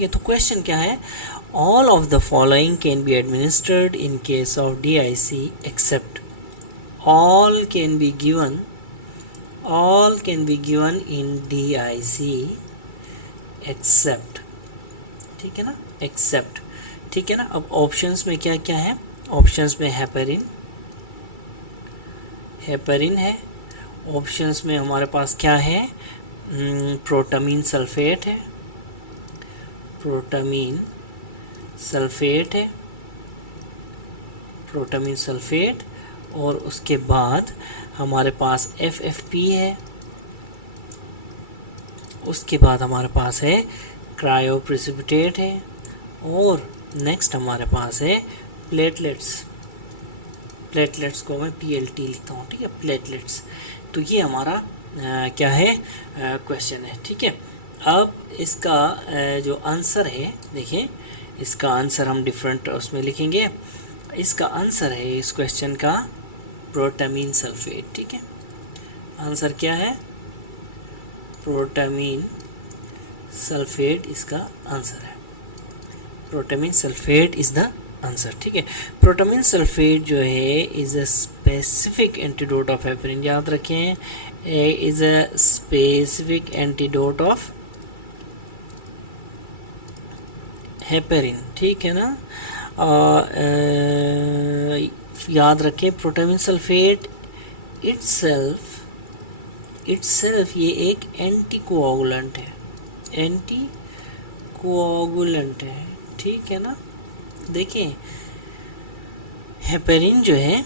ये तो क्वेश्चन क्या है, all of the following can be administered in case of DIC except, all can be given in DIC except, ठीक है ना, एक्सेप्ट, ठीक है ना। अब ऑप्शंस में क्या क्या है, ऑप्शंस में हेपरिन है, ऑप्शंस में हमारे पास क्या है, प्रोटामीन सल्फेट है, प्रोटामीन सल्फेट, और उसके बाद हमारे पास FFP है, उसके बाद हमारे पास है क्रायोप्रेसिपिटेट है, और नेक्स्ट हमारे पास है प्लेटलेट्स को मैं PLT लिखता हूँ, ठीक है, प्लेटलेट्स। तो ये हमारा क्या है, क्वेश्चन है, ठीक है। अब इसका जो आंसर है, देखिए इसका आंसर हम डिफरेंट उसमें लिखेंगे। इसका आंसर है इस क्वेश्चन का प्रोटामीन सल्फेट, ठीक है। आंसर क्या है, प्रोटामीन सल्फेट इसका आंसर है, protamine sulphate is the answer, ठीक है। प्रोटामीन सल्फेट जो है is a specific antidote of heparin, याद रखें, is a specific antidote of heparin, ठीक है ना। याद रखें प्रोटामीन सल्फेट इट्सेल्फ ये एक एंटीकोआगुलेंट है, ठीक है ना। देखिए हेपरिन जो है,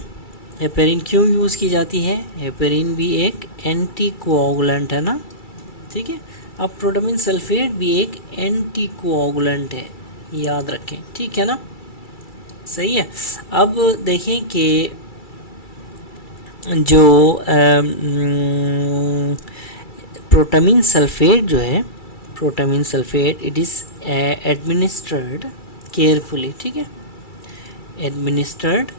हेपरिन क्यों यूज़ की जाती है, हेपरिन भी एक एंटीकोआगुलेंट है ना, ठीक है। अब प्रोटामीन सल्फेट भी एक एंटीकोआगुलेंट है, याद रखें, ठीक है ना, सही है। अब देखें कि जो प्रोटामीन सल्फेट जो है, protamine sulphate it is administered carefully, ठीक है, एडमिनिस्टर्ड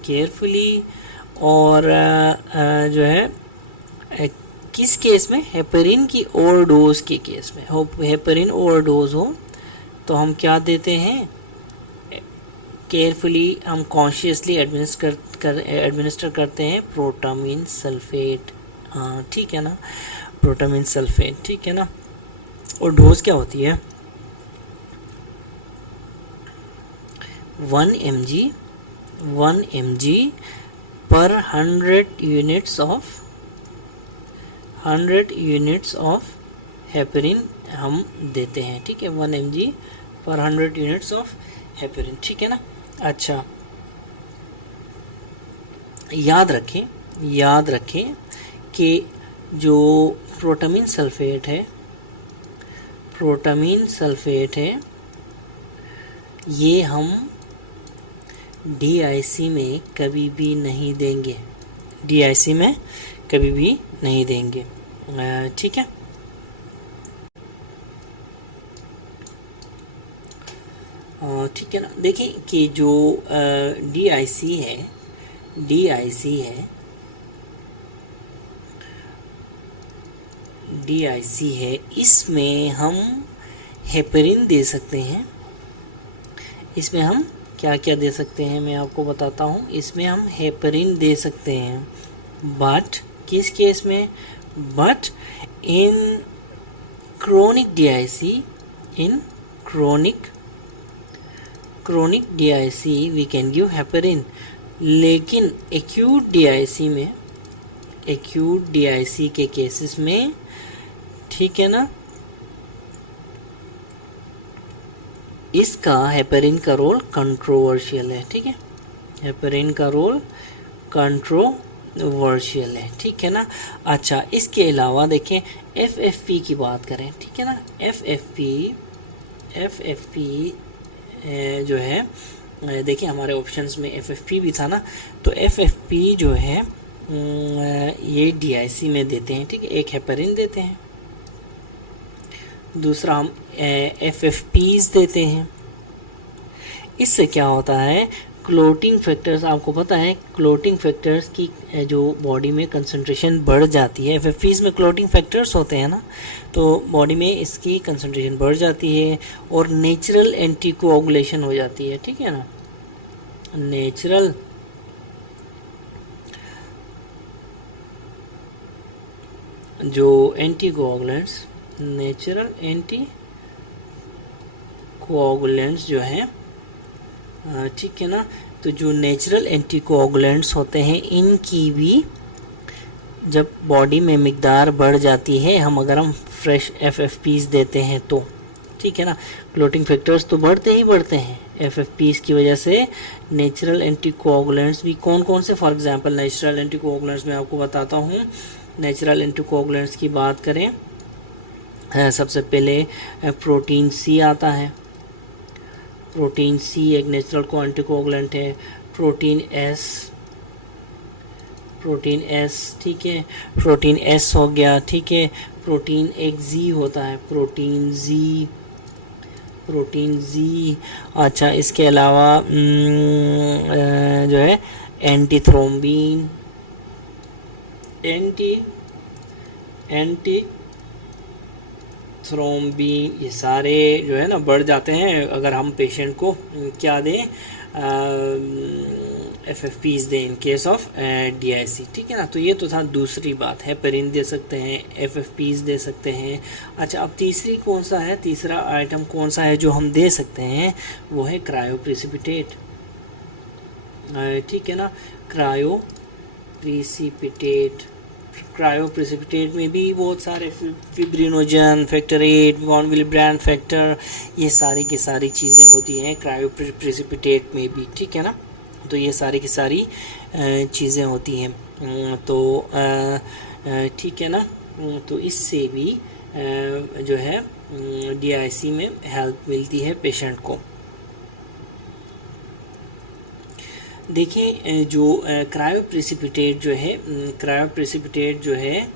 केयरफुली, और जो है किस केस में, हेपरिन की ओवरडोज के केस में, हेपरिन ओवरडोज हो तो हम क्या देते हैं, केयरफुली हम कॉन्शियसली एडमिनिस्टर करते हैं प्रोटामीन सल्फेट, हाँ ठीक है ना, प्रोटामीन सल्फेट, ठीक है ना। और डोज क्या होती है, 1 mg पर 100 यूनिट्स ऑफ हेपरिन हम देते हैं, ठीक है, 1 mg पर 100 यूनिट्स ऑफ हेपरिन, ठीक है ना। अच्छा, याद रखें कि जो प्रोटामीन सल्फेट है ये हम DIC में कभी भी नहीं देंगे, ठीक है। ठीक है ना। देखिए कि जो DIC है इसमें हम हेपरिन दे सकते हैं, इसमें हम क्या क्या दे सकते हैं मैं आपको बताता हूँ। इसमें हम हेपरिन दे सकते हैं, बट किस केस में, but in chronic DIC we can give heparin, लेकिन एक्यूट DIC के केसेस में, ठीक है ना, इसका हेपरिन का रोल कंट्रोवर्शियल है, ठीक है, हेपरिन का रोल कंट्रोवर्शियल है, ठीक है ना। अच्छा, इसके अलावा देखें FFP की बात करें, ठीक है ना, FFP जो है, देखिए हमारे ऑप्शंस में FFP भी था ना, तो FFP जो है ये DIC में देते हैं, ठीक है, एक हेपरिन देते हैं, दूसरा हम FFPs देते हैं। इससे क्या होता है, क्लोटिंग फैक्टर्स, आपको पता है क्लोटिंग फैक्टर्स की जो बॉडी में कंसंट्रेशन बढ़ जाती है, एफएफपीज में क्लोटिंग फैक्टर्स होते हैं ना, तो बॉडी में इसकी कंसंट्रेशन बढ़ जाती है और नेचुरल एंटीकोagulation हो जाती है, ठीक है ना। नेचुरल जो एंटीकोagulants, नेचुरल एंटीकोagulants जो है, ठीक है ना, तो जो नेचुरल एंटीकोagulants होते हैं इनकी भी जब बॉडी में मिकदार बढ़ जाती है, अगर हम फ्रेश एफएफपीज देते हैं तो, ठीक है ना। क्लोटिंग फैक्टर्स तो बढ़ते ही बढ़ते हैं एफएफपीज की वजह से। नेचुरल एंटीकोagulants भी कौन कौन से, फॉर एग्जांपल नेचुरल एंटीकोagulants मैं आपको बताता हूँ। नेचुरल एंटीकोagulants की बात करें, सबसे पहले प्रोटीन सी आता है। प्रोटीन सी एक नेचुरल एंटीकोagulants है। प्रोटीन एस, ठीक है, प्रोटीन एस हो गया, ठीक है। प्रोटीन एक जी होता है, प्रोटीन जी। अच्छा, इसके अलावा जो है एंटीथ्रोम्बिन, ये सारे जो है ना बढ़ जाते हैं अगर हम पेशेंट को क्या दें, एफएफपीज दें इन केस ऑफ डीआईसी, ठीक है ना। तो ये तो था दूसरी बात, हेपेरिन दे सकते हैं, एफएफपीज दे सकते हैं। अच्छा, अब तीसरी कौन सा है, तीसरा आइटम कौन सा है जो हम दे सकते हैं, वो है क्रायोप्रेसिपिटेट, ठीक है ना। क्रायोप्रेसिपिटेट में भी बहुत सारे फिब्रिनोजन, फैक्टर 8, वॉन विलिब्रैंड फैक्टर, ये सारी की सारी चीज़ें होती हैं क्रायोप्रेसिपिटेट में भी, ठीक है ना। तो ये सारी की सारी चीज़ें होती हैं, तो ठीक है ना। तो इससे भी जो है डीआईसी में हेल्प मिलती है पेशेंट को। देखिए, जो क्रायोप्रेसिपिटेट जो है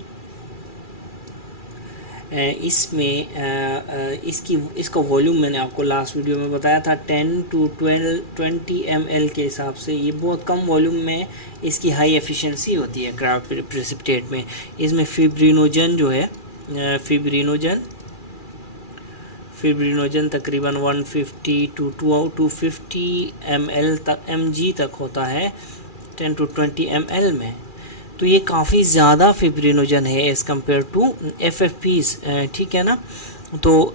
इसमें इसका वॉल्यूम मैंने आपको लास्ट वीडियो में बताया था 10 to 20 ml के हिसाब से। ये बहुत कम वॉल्यूम में इसकी हाई एफिशिएंसी होती है क्रायोप्रेसिपिटेट में। इसमें फिब्रिनोजन जो है, फिब्रिनोजन तकरीबन 150 to 250 mg तक होता है 10 to 20 ml में। तो ये काफ़ी ज़्यादा फिब्रिनोजन है एज़ कम्पेयर टू एफएफपीज, ठीक है ना। तो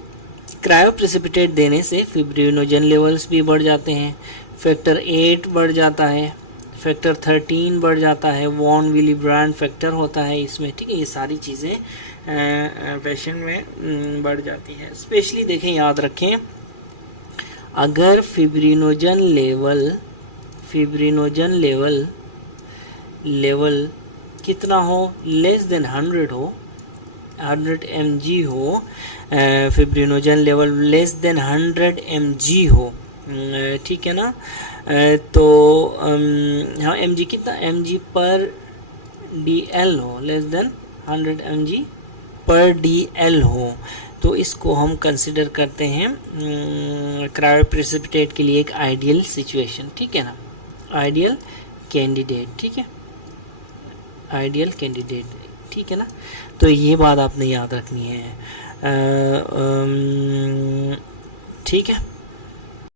क्रायोप्रेसिपिटेट देने से फिब्रिनोजन लेवल्स भी बढ़ जाते हैं, फैक्टर 8 बढ़ जाता है, फैक्टर 13 बढ़ जाता है, वॉन विलिब्रैंड फैक्टर होता है इसमें, ठीक है। ये सारी चीज़ें पेशेंट में बढ़ जाती है। स्पेशली देखें, याद रखें, अगर फिब्रिनोजन लेवल कितना हो, लेस देन 100 हो, 100 mg हो, fibrinogen level less than 100 mg हो, ठीक है ना। तो हाँ, mg कितना, mg पर dl हो, लेस देन 100 mg पर dl हो, तो इसको हम कंसिडर करते हैं क्रायोप्रेसिपिटेट के लिए एक आइडियल सिचुएशन, ठीक है ना, आइडियल कैंडिडेट, ठीक है, आइडियल कैंडिडेट, ठीक है ना। तो ये बात आपने याद रखनी है, ठीक है।